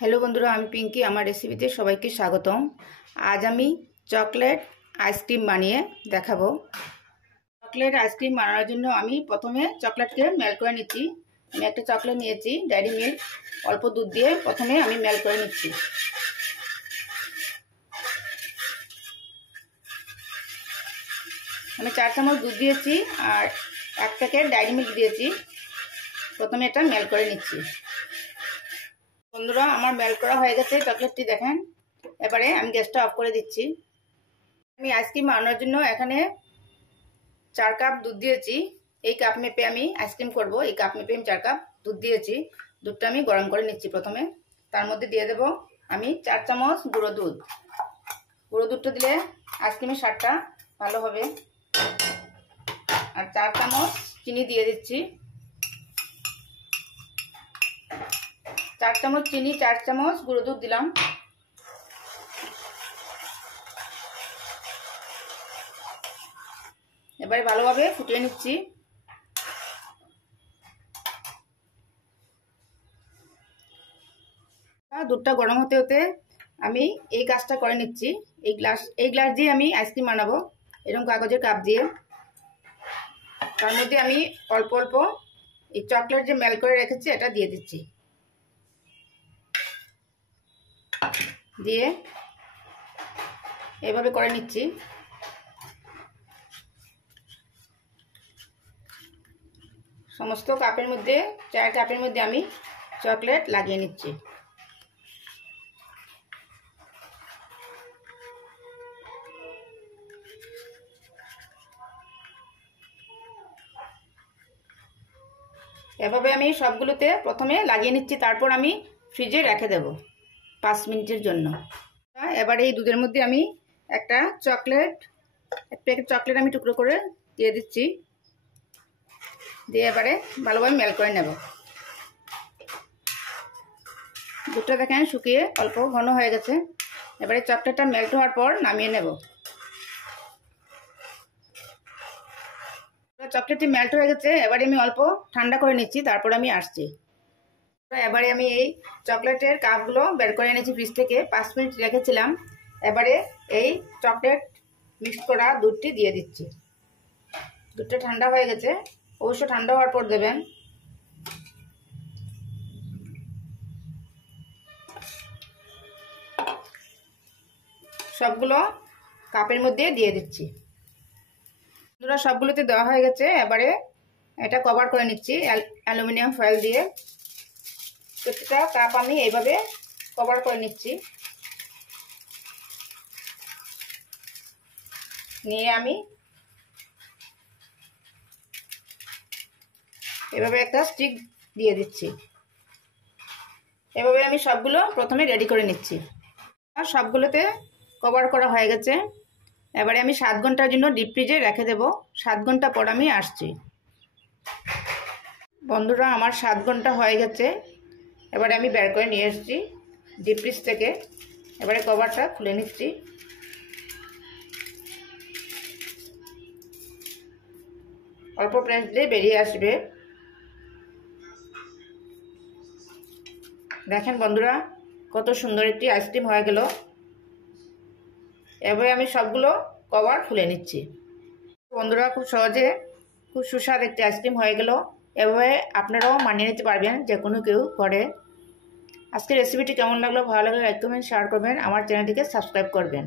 Hello বন্ধুরা, আমি পিঙ্কি। আমার রেসিপিতে সবাইকে স্বাগতম। আজ আমি চকলেট আইসক্রিম বানিয়ে দেখাবো। চকলেট আইসক্রিম বানানোর জন্য আমি প্রথমে চকলেটকে মেল্ট করে নিচ্ছি। আমি একটা চকলেট নিয়েছি ডেয়ারি মিল্ক, অল্প দুধ দিয়ে প্রথমে আমি মেল্ট করে নিচ্ছি। আমি 4 চামচ দুধ দিয়েছি আর 1 প্যাকেট ডেয়ারি মিল্ক দিয়েছি। প্রথমে এটা মেল্ট করে নিচ্ছি। বন্ধুরা, আমার মেল্ট করা হয়ে গেছে চকলেটটি, দেখেন। এবারে আমি গ্যাসটা অফ করে দিচ্ছি। আমি আইসক্রিম বানানোর জন্য এখানে 4 কাপ দুধ দিয়েছি। এই কাপ মেপে আমি আইসক্রিম করব। এই কাপ মেপে আমি 4 কাপ দুধ দিয়েছি। দুধটা আমি গরম করে নিচ্ছি। প্রথমে তার মধ্যে দিয়ে দেব আমি 4 চামচ গুঁড়ো দুধ। গুঁড়ো দুধটা দিলে আইসক্রিমের স্বাদটা ভালো হবে। আর 4 চামচ চিনি দিয়ে দিচ্ছি। 4 চামচ চিনি, 4 চামচ গুঁড়ো দুধ দিলাম। এবারে ভালোভাবে ফুটিয়ে নিচ্ছি। দুধটা গরম হতে হতে আমি এই কাজটা করে নিচ্ছি। এই গ্লাস দিয়ে আমি আইসক্রিম বানাবো, এরকম কাগজের কাপ দিয়ে। তার মধ্যে আমি অল্প অল্প এই চকলেট যে মেল্ট করে রেখেছি এটা দিয়ে দিচ্ছি। দিয়ে এভাবে করে নিচ্ছি। সমস্ত কাপের মধ্যে 4 কাপের মধ্যে আমি চকলেট লাগিয়ে নিচ্ছি। এভাবে আমি সবগুলোতে প্রথমে লাগিয়ে নিচ্ছি, তারপর আমি ফ্রিজে রেখে দেব 5 মিনিটের জন্য। এবারে এই দুধের মধ্যে আমি এক প্যাকেট চকলেট আমি টুকরো করে দিয়ে দিচ্ছি। দিয়ে এবারে ভালোভাবে মেল্ট করে নেব। দুধটা দেখেন শুকিয়ে অল্প ঘন হয়ে গেছে। এবারে চকলেটটা মেল্ট হওয়ার পর নামিয়ে নেব। চকলেটটি মেল্ট হয়ে গেছে। এবারে আমি অল্প ঠান্ডা করে নিচ্ছি, তারপর আমি আসছি। এবারে আমি এই চকলেটের কাপগুলো বের করে এনেছি ফ্রিজ থেকে, 5 মিনিট রেখেছিলাম। এবারে এই চকলেট মিক্স করা দুধটি দিয়ে দিচ্ছি। দুধটা ঠান্ডা হয়ে গেছে, অবশ্য ঠান্ডা হওয়ার পর দেবেন। সবগুলো কাপের মধ্যে দিয়ে দিচ্ছি। দুধটা সবগুলোতে দেওয়া হয়ে গেছে। এবারে এটা কভার করে নিচ্ছি অ্যালুমিনিয়াম ফয়েল দিয়ে। প্রত্যেকটা কাপ আমি এইভাবে কভার করে নিচ্ছি। নিয়ে আমি এভাবে একটা স্টিক দিয়ে দিচ্ছি। এভাবে আমি সবগুলো প্রথমে রেডি করে নিচ্ছি। আর সবগুলোতে কভার করা হয়ে গেছে। এবারে আমি 7 ঘন্টার জন্য ডিপ ফ্রিজে রেখে দেব। 7 ঘন্টা পর আমি আসছি। বন্ধুরা, আমার 7 ঘন্টা হয়ে গেছে। এবারে আমি বের করে নিয়ে এসেছি ডিপ ফ্রিজ থেকে। এবারে কভারটা খুলে নিচ্ছি। অল্প প্রেস দিয়ে বেরিয়ে আসবে। দেখেন বন্ধুরা, কত সুন্দর একটি আইসক্রিম হয়ে গেল। এবারে আমি সবগুলো কভার খুলে নিচ্ছি। বন্ধুরা, খুব সহজে খুব সুস্বাদু একটি আইসক্রিম হয়ে গেল। এভাবে আপনারাও মানিয়ে নিতে পারবেন, যে কোনো কেউ ঘরে। আজকের রেসিপিটি কেমন লাগলো, ভালো লাগলে লাইক কমেন্ট শেয়ার করবেন, আমার চ্যানেলটিকে সাবস্ক্রাইব করবেন।